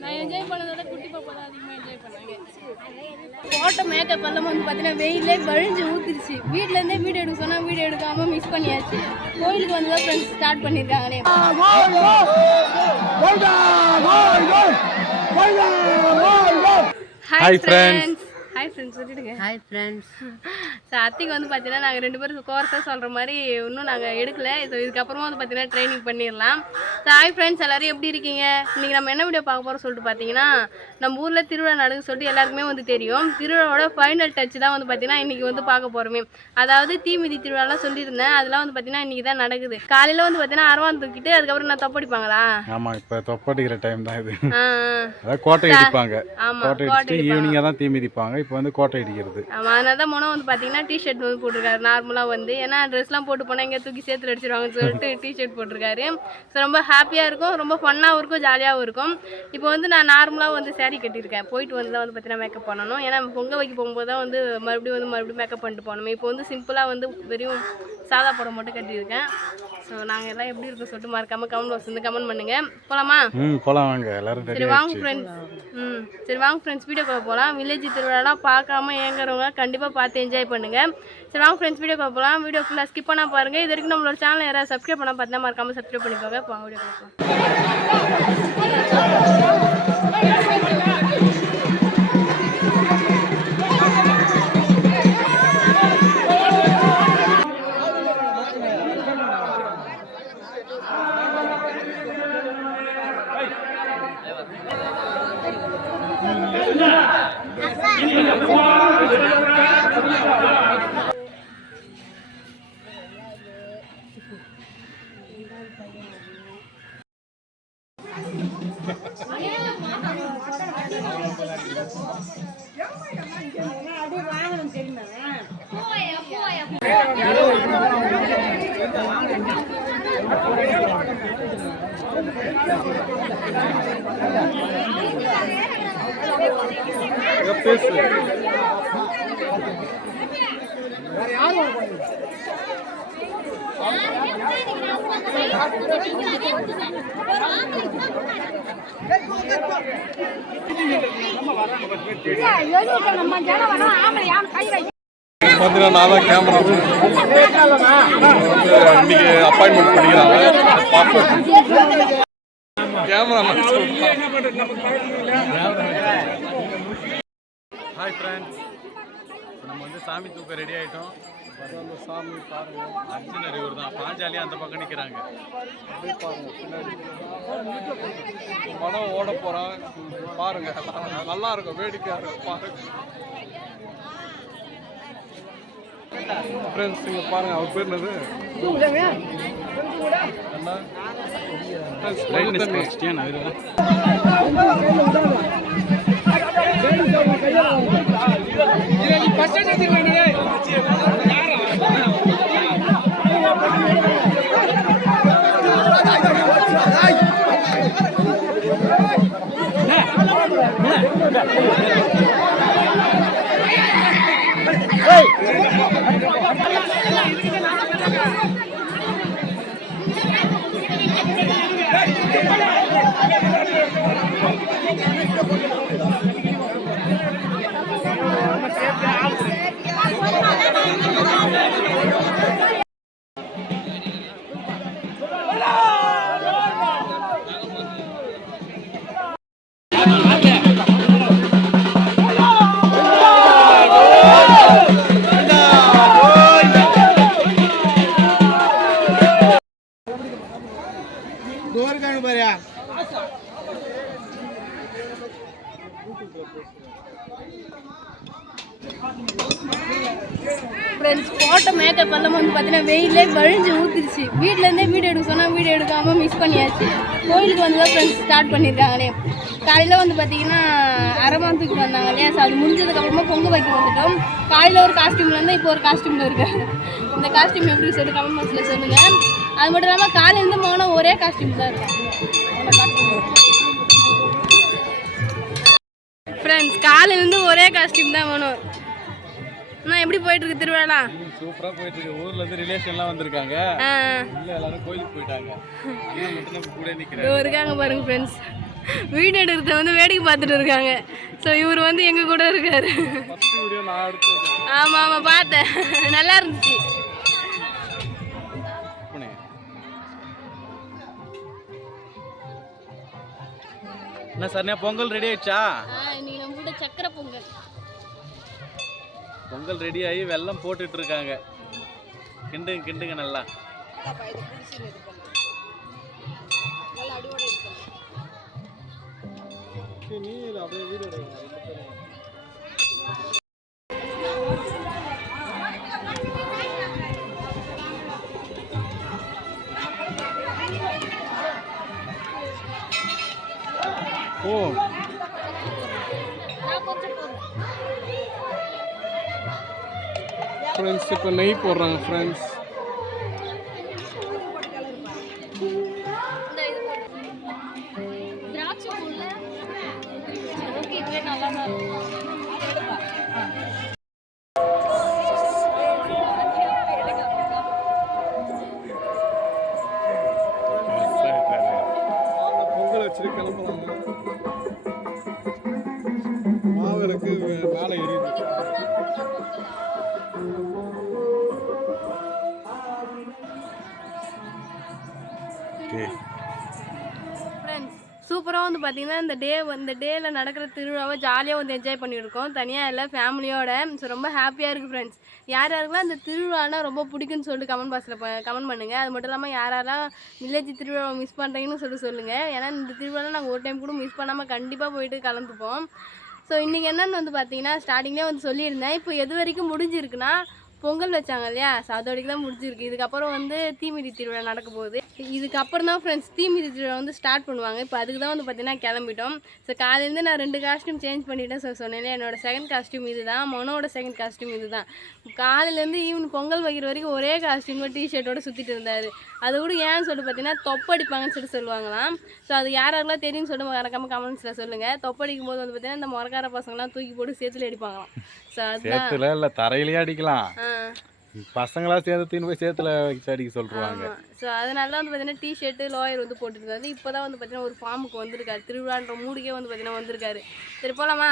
நான் என்ஜாய் பண்ணதோட குட்டி பாப்பா தான் அதிகமாக என்ஜாய் பண்ணாங்க. போட்ட மேக்கப் எல்லாம் வந்து பார்த்தீங்கன்னா வெயிலே வழிஞ்சு ஊற்றிருச்சு. வீட்டிலேருந்தே வீடியோ எடுக்க சொன்னால் வீடியோ எடுக்காமல் மிஸ் பண்ணியாச்சு. கோயிலுக்கு வந்து தான் ஃப்ரெண்ட்ஸ் ஸ்டார்ட் பண்ணியிருக்காங்களே. Hi friends. ஹாய் ஃப்ரெண்ட்ஸ் சொல்லிடுங்க. Hi friends. ஸோ அத்திக்கு வந்து பார்த்தீங்கன்னா நாங்கள் 2 பேரும் கோர்ஸாக சொல்கிற மாதிரி இன்னும் நாங்கள் எடுக்கல. ஸோ இதுக்கப்புறமா வந்து பார்த்தீங்கன்னா ட்ரைனிங் பண்ணிடலாம். ஸோ ஹாய் ஃப்ரெண்ட்ஸ், எல்லோரும் எப்படி இருக்கீங்க? இன்றைக்கி நம்ம என்ன வீடியோ பார்க்க போகிறோம் சொல்லிட்டு பார்த்தீங்கன்னா, நம்ம ஊரில் திருவிழா நடக்குது சொல்லிட்டு எல்லாருக்குமே வந்து தெரியும். திருவிழாவோட ஃபைனல் டச் தான் வந்து பார்த்தீங்கன்னா இன்றைக்கி வந்து பார்க்க போகிறோமே. அதாவது தீமிதி திருவிழாலாம் சொல்லியிருந்தேன், அதெல்லாம் வந்து பார்த்தீங்கன்னா இன்றைக்கி தான் நடக்குது. காலையில் வந்து பார்த்தீங்கன்னா அரவான் தூக்கிட்டு அதுக்கப்புறம் நான் தொப்படிப்பாங்களா? ஆமாம், இப்போ தொப்படிக்கிற டைம் தான் இது. அதாவது கோட்டை அடிப்பாங்க. கோட்டை அடிச்சுட்டு ஈவினிங்காக தான் தீ மிதிப்பாங்க. இப்போ வந்து கோட்டை அடிக்கிறது. ஆமாம், அதனால தான் மோனோ வந்து பார்த்தீங்கன்னா டிஷர்ட் வந்து போட்டிருக்காரு. நார்மலாக வந்து ஏன்னா ட்ரெஸ்லாம் போட்டு போனால் இங்கே தூக்கி சேர்த்து அடிச்சிருவாங்கன்னு சொல்லிட்டு டிஷர்ட் போட்டிருக்காரு. ஸோ ரொம்ப ஹாப்பியாக இருக்கும், ரொம்ப ஃபன்னாகவும் இருக்கும், ஜாலியாகவும் இருக்கும். இப்போ வந்து நான் நார்மலாக வந்து சாரீ கட்டியிருக்கேன். போயிட்டு வந்து தான் வந்து பார்த்தீங்கன்னா மேக்கப் பண்ணணும். ஏன்னா பொங்கல் வைக்க போகும்போது தான் வந்து மறுபடியும் மேக்கப் பண்ணிட்டு போகணும். இப்போ வந்து சிம்பிளாக வந்து வெறும் சாதா படம் மட்டும் கட்டியிருக்கேன். ஸோ நாங்கள் எல்லாம் எப்படி இருக்கும் சொல்லிட்டு மறக்காமல் கமெண்ட் பாக்ஸ் வந்து கமெண்ட் பண்ணுங்கள். போகலாமா? போகலாம் வாங்க எல்லாரும். சரி வாங்க ஃப்ரெண்ட்ஸ். சரி வாங்க ஃப்ரெண்ட்ஸ், வீடியோக்குள்ள போகலாம். வில்லேஜ் திருவிழாலாம் பார்க்காம ஏங்குறவங்க கண்டிப்பாக பார்த்து என்ஜாய் பண்ணுங்கள். சரி வாங்க ஃப்ரெண்ட்ஸ், வீடியோக்குள்ள போகலாம். வீடியோ ஃபுல்லாக ஸ்கிப் பண்ணால் பாருங்கள். இது வரைக்கும் நம்மளோட சேனல் யாராவது சப்ஸ்கிரைப் பண்ணால் பார்த்தா மறக்காமல் சப்ஸ்கிரைப் பண்ணிக்கோங்க. இப்போ வீடியோ பார்த்தீங்கன்னா நான் தான் கேமரா இன்னைக்கு அப்பாயின்மெண்ட் பண்ணிக்கிறாங்க. கேமராமேன். ஹாய் ஃப்ரெண்ட்ஸ், நம்ம வந்து சாமி தூக்க ரெடி ஆகிட்டோம். சாமி பாருங்க, அர்ஜுனர் இவர் தான். பாஞ்சாலி அந்த பக்கம் நிற்கிறாங்க. அப்படியே பாருங்க, பின்னாடி படம் ஓட போகிறான் பாருங்க. நல்லா இருக்கும், வேடிக்கையாக இருக்கும் பாருங்க ஃப்ரெண்ட்ஸ். இங்கே பாருங்க, அவர் பேர் என்னது? ஃப்ரெண்ட்ஸ் போட்ட மேக்கப் எல்லாம் வந்து பார்த்தீங்கன்னா வெயிலே வழிஞ்சு ஊற்றிருச்சு. வீட்டிலேருந்தே வீடியோ எடுக்க சொன்னால் வீடியோ எடுக்காமல் மிஸ் பண்ணியாச்சு. கோயிலுக்கு வந்து தான் ஃப்ரெண்ட்ஸ் ஸ்டார்ட் பண்ணியிருக்காங்களே. காலையில் வந்து பார்த்தீங்கன்னா அரவான் தூக்கிட்டு வந்தாங்க இல்லையா? ஸோ அது முடிஞ்சதுக்கப்புறமா பொங்கல் வைக்க வந்துட்டோம். காலையில் ஒரு காஸ்டியூமில் இருந்தால் இப்போ ஒரு காஸ்டியூமில் இருக்காங்க. இந்த காஸ்டியூம் எப்படி சொல்லி கமெண்ட் பாக்ஸில் சொல்லுங்கள். அது மட்டும் இல்லாமல் காலையிலேருந்து மோனோ ஒரே காஸ்டியூம் தான் இருக்கும். ஃப்ரெண்ட்ஸ் காலையிலேருந்து ஒரே காஸ்டியூம் தான் வேணும். அண்ணா எப்படி போயிட்டு இருக்கு திருவிழா? சூப்பரா போயிட்டு இருக்கு. ஊர்ல இருந்து ரிலேஷன்லாம் வந்திருக்காங்க. இல்ல எல்லாரும் கோயிலுக்கு போயிட்டாங்க. அண்ணா மட்டும் நம்ம கூட நிக்கிறாங்க. இருக்காங்க பாருங்க ஃப்ரெண்ட்ஸ். வீடியோ எடுக்கிறத வந்து வேடிக்கை பார்த்துட்டு இருக்காங்க. ஸோ இவர் வந்து எங்க கூட இருக்காரு. ஃபர்ஸ்ட் வீடியோ நான் எடுத்தது. ஆமா ஆமா பார்த்தேன். நல்லா இருந்துச்சு. என்ன சரண்யா பொங்கல் ரெடி ஆயிடுச்சா? இன்னைக்கு நம்ம வீட்டு சக்கரை பொங்கல். பொங்கல் ரெடி ஆகி வெல்லம் போட்டுட்டு இருக்காங்க. கிண்டுங்க கிண்டுங்க நல்லா. ஓ ஃப்ரெண்ட்ஸ் இப்போ நெய் போடுறாங்க ஃப்ரெண்ட்ஸ். பொங்கல் வச்சுட்டு கிளம்புறாங்க. மாவிளக்கு மேலே எரியுது. சூப்பராக வந்து பார்த்தீங்கன்னா இந்த டேயில் நடக்கிற திருவிழாவை ஜாலியாக வந்து என்ஜாய் பண்ணியிருக்கோம். தனியாக இல்லை ஃபேமிலியோட. ஸோ ரொம்ப ஹாப்பியாக இருக்குது ஃப்ரெண்ட்ஸ். யார் யாருக்கெல்லாம் இந்த திருவிழானா ரொம்ப பிடிக்குன்னு சொல்லிட்டு கமெண்ட் பாக்ஸில் கமெண்ட் பண்ணுங்கள். அது மட்டும் இல்லாமல் யாரெல்லாம் வில்லேஜ் திருவிழாவை மிஸ் பண்ணுறீங்கன்னு சொல்லுங்கள். ஏன்னா இந்த திருவிழா நாங்கள் ஒரு டைம் கூட மிஸ் பண்ணாமல் கண்டிப்பாக போயிட்டு கலந்துப்போம். ஸோ இன்றைக்கி என்னென்னு வந்து பார்த்தீங்கன்னா ஸ்டார்டிங்லேயே வந்து சொல்லியிருந்தேன். இப்போ எது வரைக்கும் முடிஞ்சிருக்குன்னா பொங்கல் வச்சாங்க இல்லையா, ஸோ அதோடைக்கு தான் முடிஞ்சிருக்கு. இதுக்கப்புறம் வந்து தீமிதி திருவிழா நடக்க போகுது. இதுக்கப்புறம் தான் ஃப்ரெண்ட்ஸ் தீமிதி திருவிழா வந்து ஸ்டார்ட் பண்ணுவாங்க. இப்போ அதுக்கு தான் வந்து பார்த்தீங்கன்னா கிளம்பிட்டோம். ஸோ காலையிலேருந்து நான் 2 காஸ்ட்யூம் சேஞ்ச் பண்ணிட்டேன். ஸோ சொன்னேன் என்னோடய செகண்ட் காஸ்ட்யூம் இது தான், மொனோட செகண்ட் காஸ்ட்யூம் இது தான். காலையிலேருந்து ஈவன் பொங்கல் வைக்கிற வரைக்கும் ஒரே காஸ்ட்யூமோ டிஷர்ட்டோடு சுற்றிட்டு இருந்தார். அது கூட ஏன்னு சொல்லிட்டு பார்த்தீங்கன்னா தொப்படிப்பாங்கன்னு சொல்லிட்டு சொல்லுவாங்களாம். ஸோ அது யாரெல்லாம் தெரியும்னு சொல்லிட்டு மறக்காமல் கமெண்ட்ஸில் சொல்லுங்கள். தொப்படிக்கும் போது வந்து பார்த்தீங்கன்னா இந்த முறக்கார பசங்களாம் தூக்கி போட்டு சேத்துல அடிப்பாங்களாம். ஸோ அதுல இல்லை தரையிலேயே அடிக்கலாம். பசங்களாம் சேர்ந்து தீனு போய் சேத்துல அடிக்க சொல்லுவாங்க. ஸோ அதனால தான் வந்து பார்த்தீங்கன்னா டிஷர்ட்டு லோயர் வந்து போட்டுருந்தாரு. இப்போ தான் வந்து பார்த்தீங்கன்னா ஒரு ஃபார்முக்கு வந்திருக்காரு. திருவிழான்ற மூடுக்கே வந்து பார்த்தீங்கன்னா வந்திருக்காரு. சரி போகலாமா?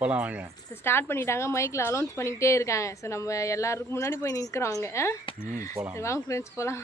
போகலாம் வாங்க. ஸோ ஸ்டார்ட் பண்ணிட்டாங்க. மைக்கில் அலௌன்ஸ் பண்ணிக்கிட்டே இருக்காங்க. ஸோ நம்ம எல்லாருக்கும் முன்னாடி போய் நிற்கிறோங்க. போகலாம் வாங்க ஃப்ரெண்ட்ஸ் போகலாம்.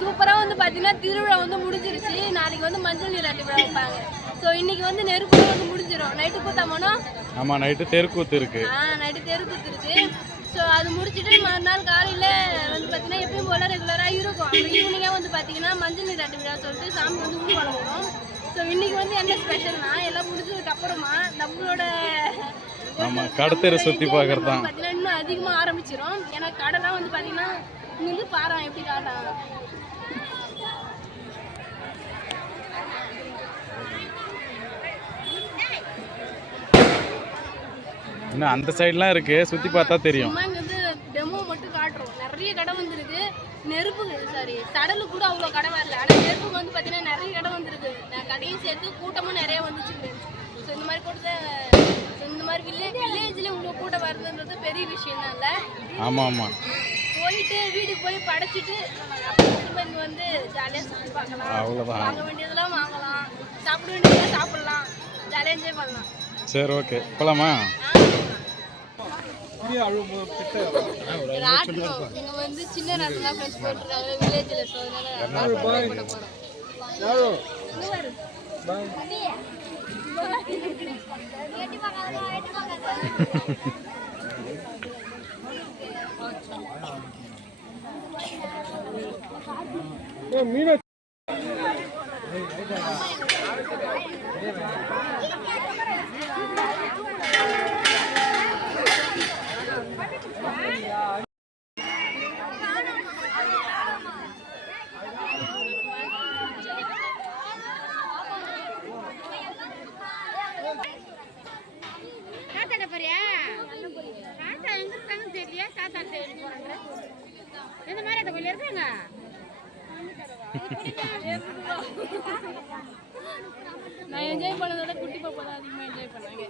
சூப்பராக வந்து பார்த்தீங்கன்னா திருவிழா வந்து முடிஞ்சிருச்சு. நாளைக்கு வந்து மஞ்சள் நீராட்டி விழா வைப்பாங்க. ஸோ இன்னைக்கு வந்து நெருப்பு வந்து முடிஞ்சிடும். நைட்டு கூத்தாமனோ? ஆமாம், நைட்டு தெருக்கூத்து இருக்கு. நைட்டு தெருக்கூத்து இருக்கு. ஸோ அது முடிச்சுட்டு மறுநாள் காலையில் வந்து பார்த்தீங்கன்னா எப்பயும் போல ரெகுலராக இருக்கும். அப்புறம் ஈவினிங்காக வந்து பார்த்தீங்கன்னா மஞ்சள் நீராட்டு விழா சொல்லிட்டு சாமி வந்து ஊர்வலம் வரும். ஸோ இன்னைக்கு வந்து என்ன ஸ்பெஷல்னா எல்லாம் முடிஞ்சதுக்கு அப்புறமா நம்மளோட கடத்தெரு சுற்றி பார்க்கறது தான் பார்த்தீங்கன்னா இன்னும் அதிகமாக ஆரம்பிச்சிடும். ஏன்னா கடைலாம் வந்து பார்த்தீங்கன்னா இங்கே பாரு எப்படி காட்டாங்க. இன்னும் அந்த சைட்லாம் இருக்கு, சுற்றி பார்த்தா தெரியும். சும்மா இங்கே வந்து டெமோ மட்டும் காட்டுறோம். நிறைய கடை வந்துருக்கு. நெருப்பு சடலு கூட அவ்வளோ கடை வரல. ஆனால் நெருப்புக்கு வந்து பார்த்தீங்கன்னா நிறைய கடை வந்துருக்கு. கடையும் சேர்த்து கூட்டமும் நிறைய வந்துச்சு. ஸோ இந்த மாதிரி கூட்டத்தை இந்த மாதிரி வில்லேஜில் இவ்வளோ கூட்டம் வருதுன்றது பெரிய விஷயம் தான் இல்லை. ஆமாம், போயிட்டு வீட்டுக்கு போய் படைச்சிட்டு திரும்ப இங்கே வந்து ஜாலியாக சுற்றி பார்க்கலாம். அவ்வளோதான். வாங்க வேண்டியதெல்லாம் வாங்கலாம், சாப்பிட வேண்டியதெல்லாம் சாப்பிடலாம், ஜாலியாக என்ஜாய் பண்ணலாம். சரி, ஓகே, போகலாமா? ராட்டினம் இங்கே வந்து சின்ன ராட்டினம் ஃப்ரெஷ் போட்டுருக்காங்க வில்லேஜில். ஸோ அதனால பண்ண போகிறோம். நான் என்ஜாய் பண்ணதோட குட்டி பாப்பா தான் அதிகமாக என்ஜாய் பண்ணாங்க.